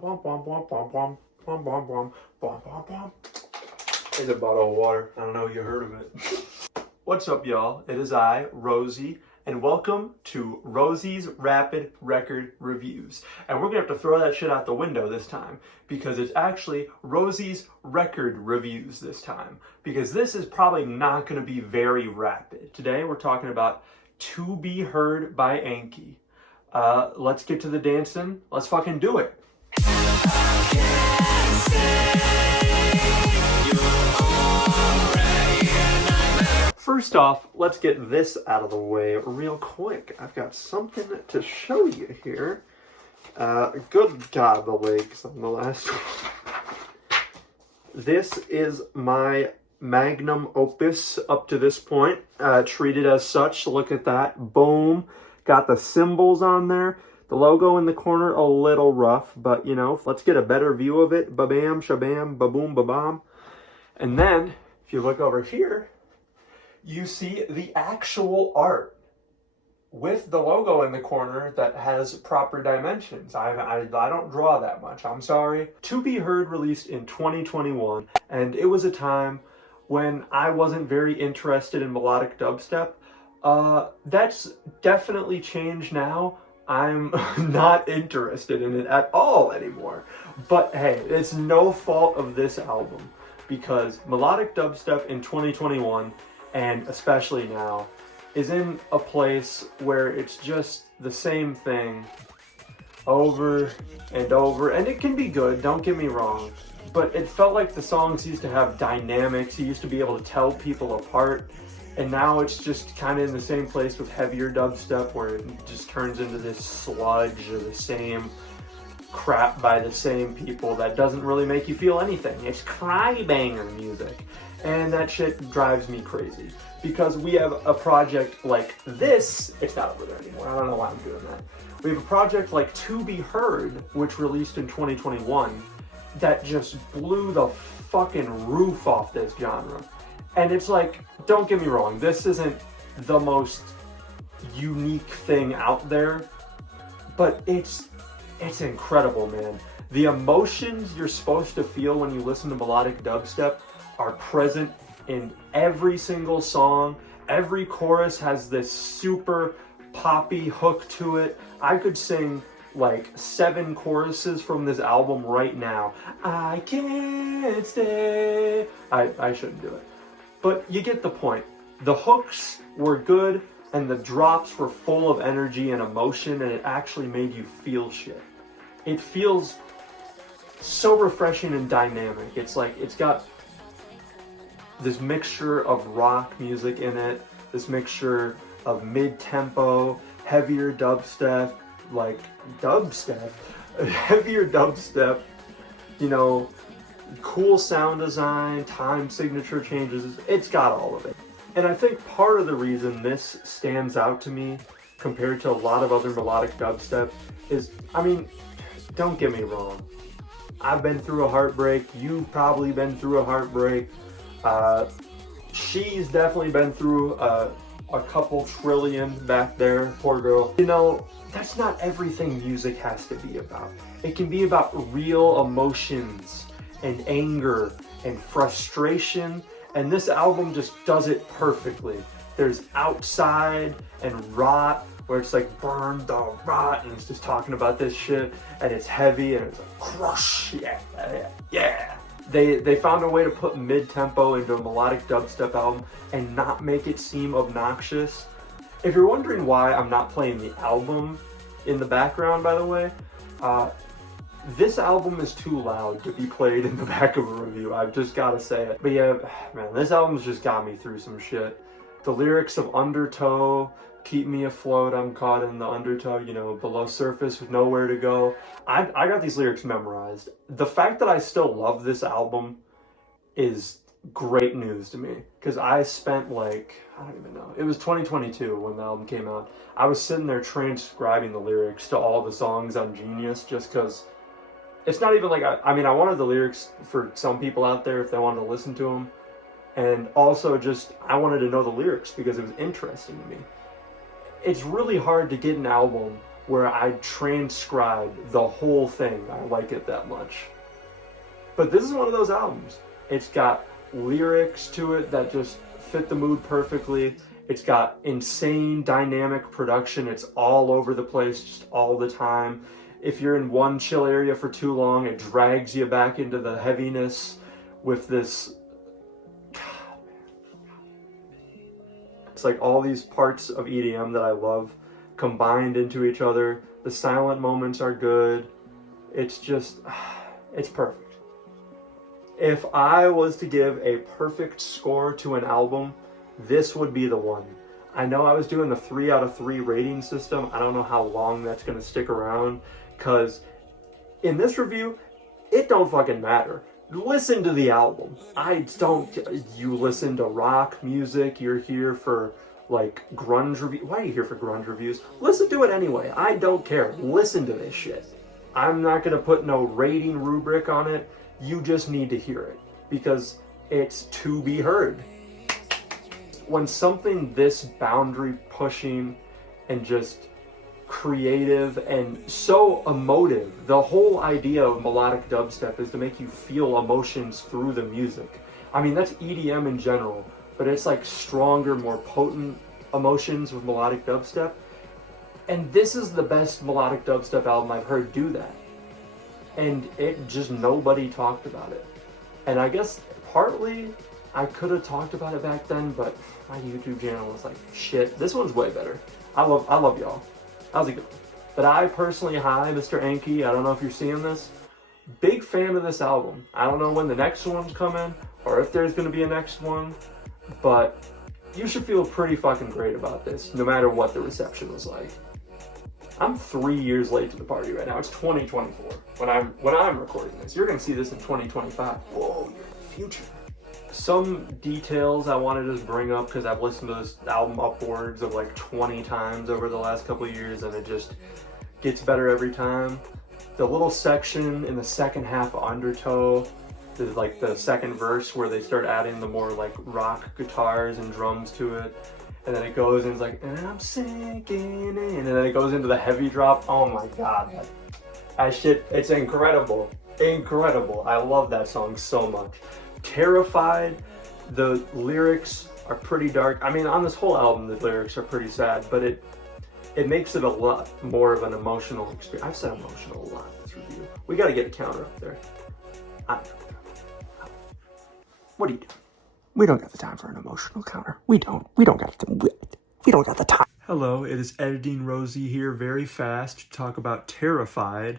Bum, bum, bum, bum, bum, bum, bum, bum, bum, bum, bum. It's a bottle of water. I don't know if you heard of it. What's up, y'all? It is I, Rosie, and welcome to Rosie's Rapid Record Reviews. And we're gonna have to throw that shit out the window this time because it's actually Rosie's Record Reviews this time. Because this is probably not gonna be very rapid. Today we're talking about To Be Heard by Anki. Let's get to the dancing. Let's fucking do it. First off, let's get this out of the way real quick. I've got something to show you here. Good God, the legs on the last one. This is my magnum opus up to this point. Treated as such. Look at that. Boom. Got the symbols on there. The logo in the corner, a little rough, but you know, let's get a better view of it. Ba-bam, shabam, ba-boom, ba-bam. And then, if you look over here, you see the actual art with the logo in the corner that has proper dimensions. I don't draw that much, I'm sorry. To Be Heard released in 2021, and it was a time when I wasn't very interested in melodic dubstep. That's definitely changed now. I'm not interested in it at all anymore. But hey, it's no fault of this album because melodic dubstep in 2021, and especially now, is in a place where it's just the same thing over and over. And it can be good, don't get me wrong. But it felt like the songs used to have dynamics. You used to be able to tell people apart. And now it's just kind of in the same place with heavier dubstep where it just turns into this sludge of the same crap by the same people that doesn't really make you feel anything. It's cry-banger music. And that shit drives me crazy. Because we have a project like this, it's not over there anymore, I don't know why I'm doing that. We have a project like To Be Heard, which released in 2021, that just blew the fucking roof off this genre. And it's like, don't get me wrong, this isn't the most unique thing out there, but it's incredible, man. The emotions you're supposed to feel when you listen to melodic dubstep are present in every single song. Every chorus has this super poppy hook to it. I could sing like 7 choruses from this album right now. I can't stay. I shouldn't do it. But you get the point. The hooks were good and the drops were full of energy and emotion, and it actually made you feel shit. It feels so refreshing and dynamic. It's like it's got this mixture of rock music in it, this mixture of mid-tempo, heavier dubstep, heavier dubstep, you know, cool sound design, time signature changes. It's got all of it. And I think part of the reason this stands out to me compared to a lot of other melodic dubstep is, I mean, don't get me wrong. I've been through a heartbreak. You've probably been through a heartbreak. She's definitely been through a couple trillion back there, poor girl. You know, that's not everything music has to be about. It can be about real emotions and anger and frustration, and this album just does it perfectly. There's Outside and Rot, where it's like burn the rot, and it's just talking about this shit, and it's heavy, and it's like crush, yeah. They found a way to put mid-tempo into a melodic dubstep album and not make it seem obnoxious. If you're wondering why I'm not playing the album in the background, by the way, this album is too loud to be played in the back of a review. I've just got to say it. But yeah, man, this album's just got me through some shit. The lyrics of Undertow, keep me afloat, I'm caught in the undertow, you know, below surface with nowhere to go. I got these lyrics memorized. The fact that I still love this album is great news to me. Because I spent like, I don't even know, it was 2022 when the album came out. I was sitting there transcribing the lyrics to all the songs on Genius just because it's not even like, I mean, I wanted the lyrics for some people out there if they wanted to listen to them. And also just, I wanted to know the lyrics because it was interesting to me. It's really hard to get an album where I transcribe the whole thing. I like it that much. But this is one of those albums. It's got lyrics to it that just fit the mood perfectly. It's got insane dynamic production. It's all over the place, just all the time. If you're in one chill area for too long, it drags you back into the heaviness with this. God, man. It's like all these parts of EDM that I love combined into each other. The silent moments are good. It's just, it's perfect. If I was to give a perfect score to an album, this would be the one. I know I was doing the 3 out of 3 rating system. I don't know how long that's going to stick around, because in this review, it don't fucking matter. Listen to the album. You listen to rock music, you're here for like grunge review. Why are you here for grunge reviews? Listen to it anyway. I don't care. Listen to this shit. I'm not going to put no rating rubric on it. You just need to hear it because it's to be heard. When something this boundary pushing and just creative and so emotive, the whole idea of melodic dubstep is to make you feel emotions through the music. I mean, that's EDM in general, but it's like stronger, more potent emotions with melodic dubstep. And this is the best melodic dubstep album I've heard do that. And it just, nobody talked about it. And I guess partly I could have talked about it back then, but my YouTube channel was like, shit, this one's way better. I love y'all. How's it going? But I personally, hi, Mr. Anki, I don't know if you're seeing this. Big fan of this album. I don't know when the next one's coming, or if there's gonna be a next one, but you should feel pretty fucking great about this, no matter what the reception was like. I'm 3 years late to the party right now. It's 2024 when I'm recording this. You're gonna see this in 2025. Whoa, you're in the future. Some details I wanted to bring up because I've listened to this album upwards of like 20 times over the last couple of years, and it just gets better every time. The little section in the second half of Undertow, like the second verse where they start adding the more like rock guitars and drums to it, and then it goes and it's like, and I'm sinking in, and then it goes into the heavy drop. Oh my god, that shit, it's incredible. Incredible. I love that song so much. Terrified, the lyrics are pretty dark. I mean, on this whole album the lyrics are pretty sad, but it makes it a lot more of an emotional experience. I've said emotional a lot in this review. We got to get a counter up there. What are you doing? We don't got the time for an emotional counter. We don't got the time. Hello, it is Editing Rosie here, very fast to talk about Terrified.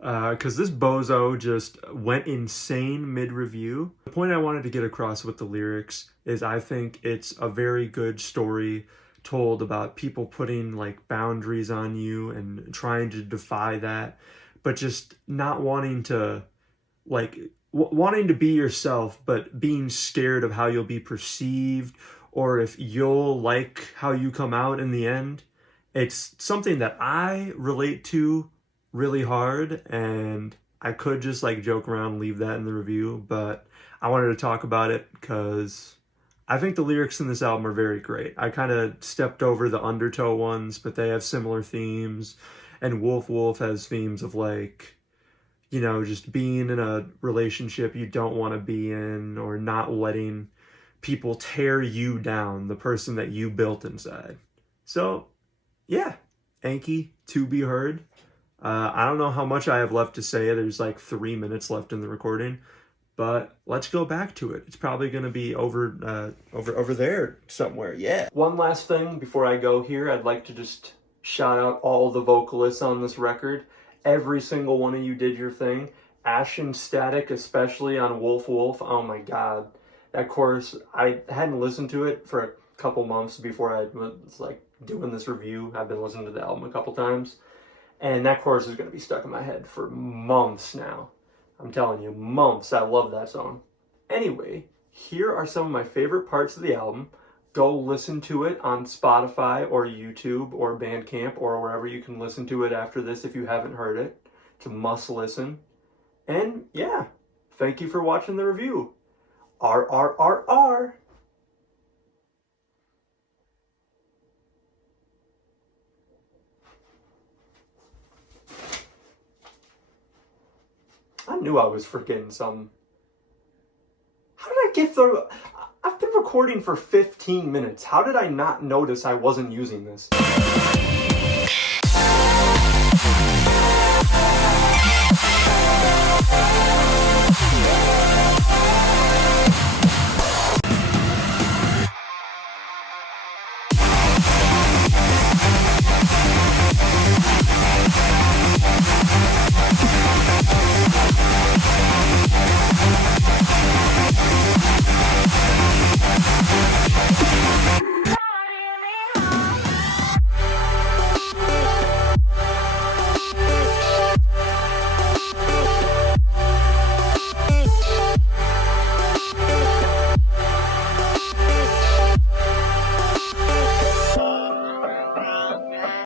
Because this bozo just went insane mid-review. The point I wanted to get across with the lyrics is I think it's a very good story told about people putting like boundaries on you and trying to defy that, but just not wanting to like wanting to be yourself, but being scared of how you'll be perceived or if you'll like how you come out in the end. It's something that I relate to really hard, and I could just like joke around and leave that in the review, but I wanted to talk about it because I think the lyrics in this album are very great. I kind of stepped over the Undertow ones, but they have similar themes, and Wolf Wolf has themes of like, you know, just being in a relationship you don't want to be in, or not letting people tear you down, the person that you built inside. So yeah, Anki, to be heard. I don't know how much I have left to say. There's like 3 minutes left in the recording, but let's go back to it. It's probably going to be over there somewhere. Yeah. One last thing before I go here, I'd like to just shout out all the vocalists on this record. Every single one of you did your thing. Ashen Static, especially on Wolf Wolf. Oh my god. That chorus, I hadn't listened to it for a couple months before I was like doing this review. I've been listening to the album a couple times. And that chorus is going to be stuck in my head for months now. I'm telling you, months. I love that song. Anyway, here are some of my favorite parts of the album. Go listen to it on Spotify or YouTube or Bandcamp or wherever you can listen to it after this if you haven't heard it. It's a must listen. And yeah, thank you for watching the review. RRRR. I knew I was forgetting something. How did I get through? I've been recording for 15 minutes. How did I not notice I wasn't using this?